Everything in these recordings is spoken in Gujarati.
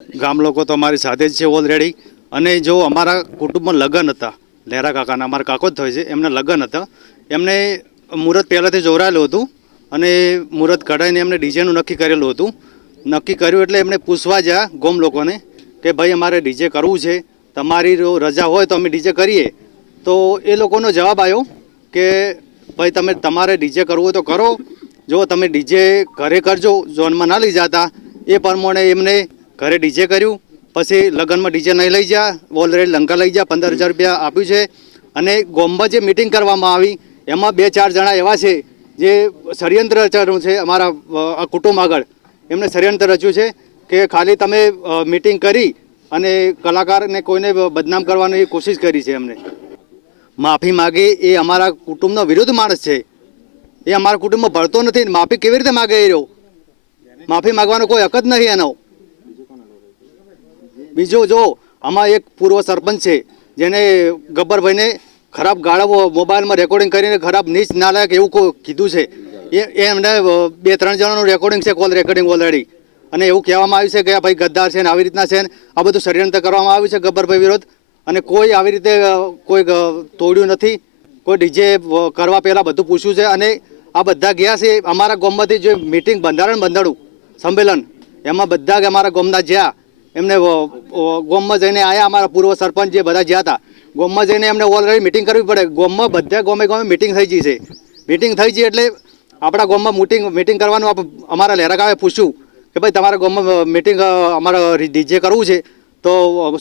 ગામ લોકો તો અમારી સાથે જ છે ઓલરેડી. અને જો અમારા કુટુંબમાં લગ્ન હતા, લહેરા કાકાના, અમારા કાકો જ થાય છે, એમના લગ્ન હતા. એમને મુહૂર્ત પહેલાંથી જોરાયેલું હતું અને મુહૂર્ત કઢાઈને એમને ડીજેનું નક્કી કરેલું હતું. નક્કી કર્યું એટલે એમને પૂછવા જ્યાં ગોમ લોકોને કે ભાઈ અમારે ડીજે કરવું છે, તમારી રજા હોય તો અમે ડીજે કરીએ. તો એ લોકોનો જવાબ આવ્યો કે ભાઈ તમે તમારે ડીજે કરવું હોય તો કરો, જો તમે ડીજે ઘરે કરજો, ઝોનમાં ના લઈ જતા. એ પ્રમાણે એમને ઘરે ડીજે કર્યું. પછી લગ્નમાં ડીજે નહીં લઈ જા, ઓલરેડી લંકા લઈ જા, 15,000 રૂપિયા આપ્યું છે. અને ગોમમાં જે મિટિંગ કરવામાં આવી એમાં 2-4 જણા એવા છે જે ષડયંત્ર રચાયું છે અમારા કુટુંબ આગળ. એમને ષડયંત્ર રચ્યું છે કે ખાલી તમે મિટિંગ કરી અને કલાકારને કોઈને બદનામ કરવાની કોશિશ કરી છે. એમને માફી માગે એ અમારા કુટુંબનો વિરુદ્ધ માણસ છે. એ અમારા કુટુંબમાં ભળતો નથી. માફી કેવી રીતે માગે એ રહ્યો? માફી માગવાનો કોઈ હક જ નથી એનો. બીજું જો આમાં એક પૂર્વ સરપંચ છે જેને ગબ્બરભાઈને ખરાબ ગાળો મોબાઈલમાં રેકોર્ડિંગ કરીને ખરાબ નીચ નાલાયક એવું કીધું છે. એ એમને 2-3 જણાનું રેકોર્ડિંગ છે, કોલ રેકોર્ડિંગ ઓલરેડી. અને એવું કહેવામાં આવ્યું છે કે ભાઈ ગદ્દાર છે ને આવી રીતના છે ને આ બધું ષડયંત્ર કરવામાં આવ્યું છે ગબ્બરભાઈ વિરોધ. અને કોઈ આવી રીતે કોઈ તોડ્યું નથી. કોઈ ડીજે કરવા પહેલાં બધું પૂછ્યું છે. અને આ બધા ગયા છે અમારા ગામમાંથી જે મિટિંગ બંધાણું સંમેલન, એમાં બધા અમારા ગામના જ્યાં એમને ગામમાં જઈને આવ્યા. અમારા પૂર્વ સરપંચ જે બધા જ્યાં હતા ગામમાં જઈને એમને ઓલરેડી મિટિંગ કરવી પડે. ગામમાં બધા ગામે મિટિંગ થઈ ગઈ છે. મિટિંગ થઈ ગઈ એટલે આપણા ગામમાં મિટિંગ કરવાનું અમારા લહેરા કાકાએ પૂછ્યું કે ભાઈ તમારા ગામમાં મિટિંગ અમારા ડીજે કરવું છે તો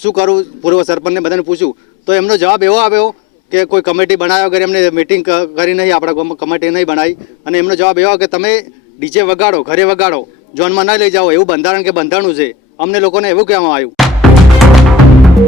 શું કરવું? પૂર્વ સરપંચને બધાને પૂછ્યું તો એમનો જવાબ એવો આવ્યો કે કોઈ કમિટી બનાવ્યા વગર એમને મિટિંગ કરી નહીં, આપણા ગામમાં કમિટી નહીં બનાવી. અને એમનો જવાબ એવો કે તમે ડીજે વગાડો, ઘરે વગાડો, ઝોનમાં ના લઈ જાઓ, એવું બંધારણ કે બંધાણું છે. અમને લોકોને એવું કહેવામાં આવ્યું.